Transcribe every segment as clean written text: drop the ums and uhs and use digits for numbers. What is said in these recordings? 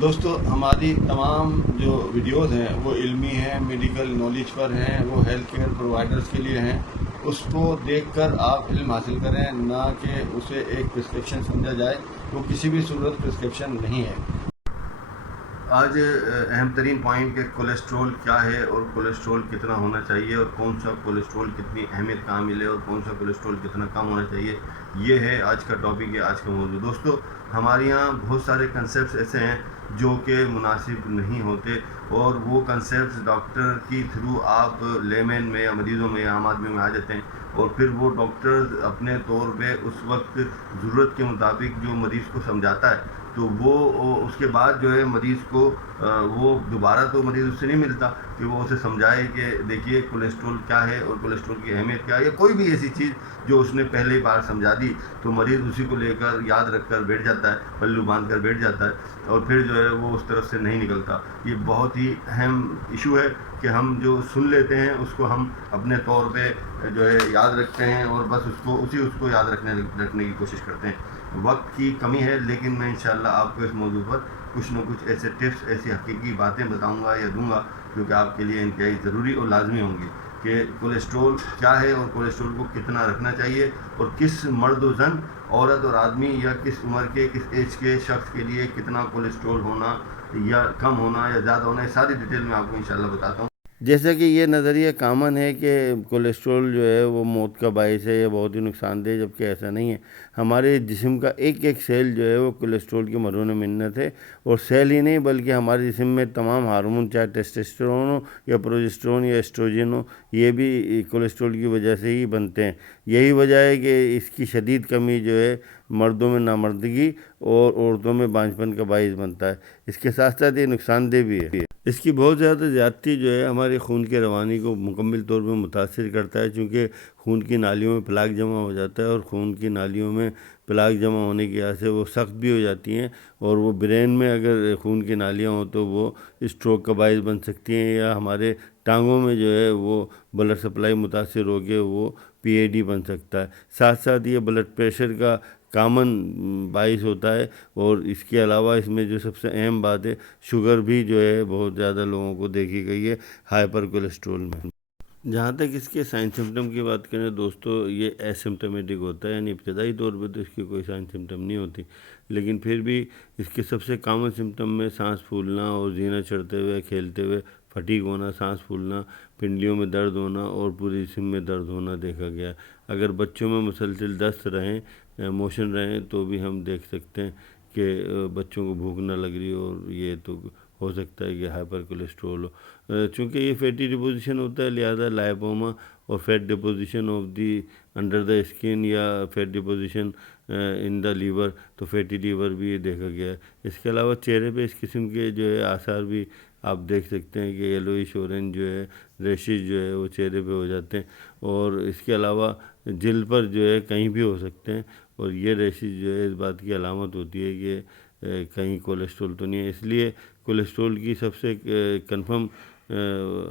دوستو ہماری تمام جو ویڈیوز ہیں وہ علمی ہیں، میڈیکل نالج پر ہیں، وہ ہیلتھ کیئر پرووائڈرز کے لیے ہیں. اس کو دیکھ کر آپ علم حاصل کریں، نہ کہ اسے ایک پرسکرپشن سمجھا جائے. وہ کسی بھی صورت پرسکرپشن نہیں ہے. آج اہم ترین پوائنٹ کہ کولیسٹرول کیا ہے اور کولیسٹرول کتنا ہونا چاہیے اور کون سا کولیسٹرول کتنی اہمیت کہاں ملے اور کون سا کولیسٹرول کتنا کم ہونا چاہیے. یہ ہے آج کا ٹاپک، ہے آج کا موضوع. دوستو ہمارے یہاں بہت سارے کنسیپٹس ایسے ہیں جو کہ مناسب نہیں ہوتے، اور وہ کنسیپٹس ڈاکٹر کی تھرو آپ لیمن میں یا مریضوں میں یا عام آدمی میں آ جاتے ہیں، اور پھر وہ ڈاکٹر اپنے طور پہ اس وقت ضرورت کے مطابق جو مریض کو سمجھاتا ہے، تو وہ اس کے بعد جو ہے مریض کو وہ دوبارہ تو مریض اس سے نہیں ملتا کہ وہ اسے سمجھائے کہ دیکھیے کولیسٹرول کیا ہے اور کولیسٹرول کی اہمیت کیا ہے، یا کوئی بھی ایسی چیز جو اس نے پہلے بار سمجھا دی تو مریض اسی کو لے کر یاد رکھ کر بیٹھ جاتا ہے، پلو باندھ کر بیٹھ جاتا ہے، اور پھر جو ہے وہ اس طرف سے نہیں نکلتا. یہ بہت ہی اہم ایشو ہے کہ ہم جو سن لیتے ہیں اس کو ہم اپنے طور پہ جو ہے یاد رکھتے ہیں، اور بس اس کو یاد رکھنے کی کوشش کرتے ہیں. وقت کی کمی ہے، لیکن میں انشاءاللہ آپ کو اس موضوع پر کچھ نہ کچھ ایسے ٹپس، ایسی حقیقی باتیں بتاؤں گا یا دوں گا جو کہ آپ کے لیے انتہائی ضروری اور لازمی ہوں گی کہ کولیسٹرول کیا ہے اور کولیسٹرول کو کتنا رکھنا چاہیے، اور کس مرد و زن، عورت اور آدمی، یا کس عمر کے کس ایج کے شخص کے لیے کتنا کولیسٹرول ہونا یا کم ہونا یا زیادہ ہونا، یہ ساری ڈیٹیل میں آپ کو انشاءاللہ بتاتا ہوں. جیسا کہ یہ نظریہ کامن ہے کہ کولیسٹرول جو ہے وہ موت کا باعث ہے یا بہت ہی نقصان دہ، جبکہ ایسا نہیں ہے. ہمارے جسم کا ایک ایک سیل جو ہے وہ کولیسٹرول کی مرہون منت ہے، اور سیل ہی نہیں بلکہ ہمارے جسم میں تمام ہارمون، چاہے ٹیسٹوسٹیرون ہو یا پروجسٹرون یا ایسٹروجن ہو، یہ بھی کولیسٹرول کی وجہ سے ہی بنتے ہیں. یہی وجہ ہے کہ اس کی شدید کمی جو ہے مردوں میں نامردگی اور عورتوں میں بانجھپن کا باعث بنتا ہے. اس کے ساتھ ساتھ یہ نقصان دہ بھی ہے. اس کی بہت زیادہ زیادتی جو ہے ہمارے خون کے روانی کو مکمل طور پہ متاثر کرتا ہے، چونکہ خون کی نالیوں میں پلاک جمع ہو جاتا ہے، اور خون کی نالیوں میں پلاک جمع ہونے کی وجہ سے وہ سخت بھی ہو جاتی ہیں، اور وہ برین میں اگر خون کی نالیاں ہوں تو وہ اسٹروک کا باعث بن سکتی ہیں، یا ہمارے ٹانگوں میں جو ہے وہ بلڈ سپلائی متاثر ہو کے وہ PAD بن سکتا ہے. ساتھ ساتھ یہ بلڈ پریشر کا کامن باعث ہوتا ہے، اور اس کے علاوہ اس میں جو سب سے اہم بات ہے، شوگر بھی جو ہے بہت زیادہ لوگوں کو دیکھی گئی ہے ہائپر کولیسٹرول میں. جہاں تک اس کے سائن سمٹم کی بات کریں دوستو، یہ ایسمپٹمیٹک ہوتا ہے، یعنی ابتدائی طور پہ تو اس کی کوئی سائن سمٹم نہیں ہوتی، لیکن پھر بھی اس کے سب سے کامن سمٹم میں سانس پھولنا اور زینہ چڑھتے ہوئے، کھیلتے ہوئے فٹیگ ہونا، سانس پھولنا، پنڈلیوں میں درد ہونا اور پوری جسم میں درد ہونا دیکھا گیا. اگر بچوں میں مسلسل دست رہیں، موشن رہیں، تو بھی ہم دیکھ سکتے ہیں کہ بچوں کو بھوک نہ لگ رہی، اور یہ تو ہو سکتا ہے کہ ہائپر کولیسٹرول ہو. چونکہ یہ فیٹی ڈپوزیشن ہوتا ہے، لہذا لائپوما اور fat deposition of the under the skin یا fat deposition in the liver, تو فیٹی لیور بھی یہ دیکھا گیا ہے. اس کے علاوہ چہرے پہ اس قسم کے جو ہے آثار بھی آپ دیکھ سکتے ہیں کہ یلوئش اورنج جو ہے ریشز جو ہے وہ چہرے پہ ہو جاتے ہیں، اور اس کے علاوہ جلد پر جو ہے کہیں بھی ہو سکتے ہیں، اور یہ ریشز جو ہے اس بات کی علامت ہوتی ہے کہ کہیں کولیسٹرول تو نہیں ہے. اس لیے کولیسٹرول کی سب سے کنفرم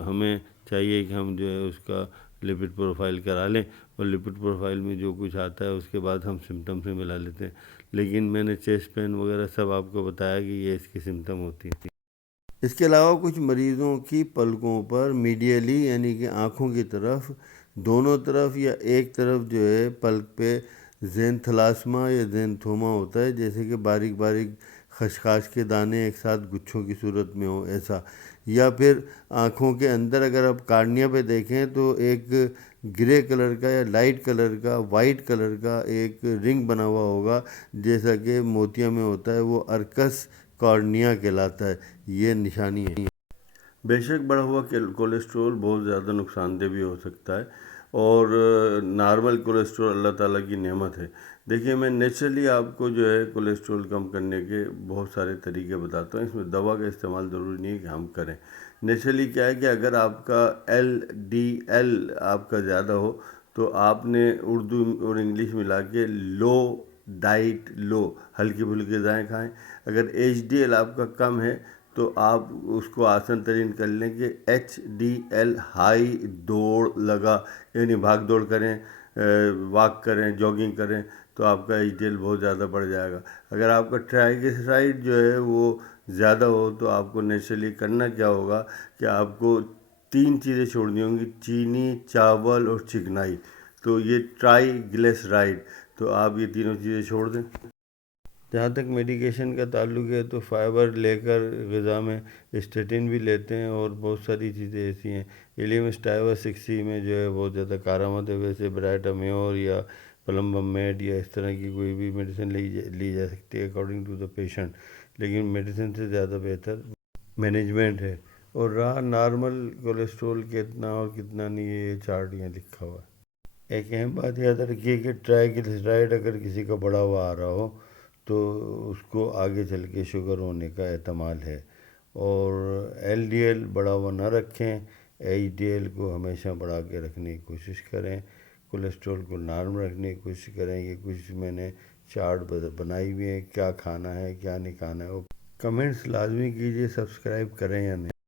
ہمیں چاہیے کہ ہم جو ہے اس کا لپڈ پروفائل کرا لیں، اور لپڈ پروفائل میں جو کچھ آتا ہے اس کے بعد ہم سمٹم سے ملا لیتے ہیں. لیکن میں نے چیسٹ پین وغیرہ سب آپ کو بتایا کہ یہ اس کی سمٹم ہوتی ہے. اس کے علاوہ کچھ مریضوں کی پلکوں پر میڈیلی، یعنی کہ آنکھوں کی طرف، دونوں طرف یا ایک طرف جو ہے پلک پہ زینتھلاسما یا زینتھوما ہوتا ہے، جیسے کہ باریک باریک خشخاش کے دانے ایک ساتھ گچھوں کی صورت میں ہوں ایسا. یا پھر آنکھوں کے اندر اگر آپ کارنیا پہ دیکھیں تو ایک گرے کلر کا یا لائٹ کلر کا، وائٹ کلر کا ایک رنگ بنا ہوا ہوگا، جیسا کہ موتیا میں ہوتا ہے، وہ ارکس کارنیا کہلاتا ہے. یہ نشانی ہے. بے شک بڑھا ہوا کولیسٹرول بہت زیادہ نقصان دہ بھی ہو سکتا ہے، اور نارمل کولیسٹرول اللہ تعالیٰ کی نعمت ہے. دیکھیے میں نیچرلی آپ کو جو ہے کولیسٹرول کم کرنے کے بہت سارے طریقے بتاتا ہوں. اس میں دوا کا استعمال ضروری نہیں ہے کہ ہم کریں. نیچرلی کیا ہے کہ اگر آپ کا LDL آپ کا زیادہ ہو تو آپ نے اردو اور انگلش ملا کے لو ڈائٹ لو، ہلکی پھلکی غذائیں کھائیں. اگر HDL آپ کا کم ہے تو آپ اس کو آسان ترین کر لیں کہ HDL ہائی، دوڑ لگا، یعنی بھاگ دوڑ کریں، واک کریں، جاگنگ کریں، تو آپ کا ایچ ڈی ایل بہت زیادہ بڑھ جائے گا۔ اگر آپ کا ٹرائیگلیسرائڈ جو ہے وہ زیادہ ہو تو آپ کو نیچرلی کرنا کیا ہوگا کہ آپ کو 3 چیزیں چھوڑنی ہوں گی، چینی، چاول اور چکنائی۔ تو یہ ٹرائیگلیسرائڈ، تو آپ یہ تینوں چیزیں چھوڑ دیں۔ جہاں تک میڈیکیشن کا تعلق ہے تو فائبر لے کر غذا میں اسٹیٹن بھی لیتے ہیں، اور بہت ساری چیزیں ایسی ہیں۔ ایلیم اسٹائوا 60 میں جو ہے بہت زیادہ کارآمد ہے۔ ویسے برائٹامیور یا پلمبمیڈ یا اس طرح کی کوئی بھی میڈیسن لی جا سکتی ہے اکارڈنگ ٹو دا پیشنٹ، لیکن میڈیسن سے زیادہ بہتر مینجمنٹ ہے۔ اور رہا نارمل کولیسٹرول کتنا اور کتنا نہیں، یہ چارٹ یہاں لکھا ہوا ہے۔ ایک اہم بات یاد رکھیے کہ ٹرائیگلیسرائڈ اگر کسی کا بڑا ہوا آ رہا ہو تو اس کو آگے چل کے شوگر ہونے کا احتمال ہے۔ اور ایل ڈی ایل بڑا ہوا نہ رکھیں، ایچ ڈی ایل کو ہمیشہ بڑھا کے رکھنے کی کوشش کریں، کولیسٹرول کو نارم رکھنے کی کوشش کریں۔ یہ کچھ میں نے چارٹ بنائی ہوئی ہیں، کیا کھانا ہے کیا نہیں کھانا ہے۔ کمنٹس لازمی کیجیے، سبسکرائب کریں یا نہیں۔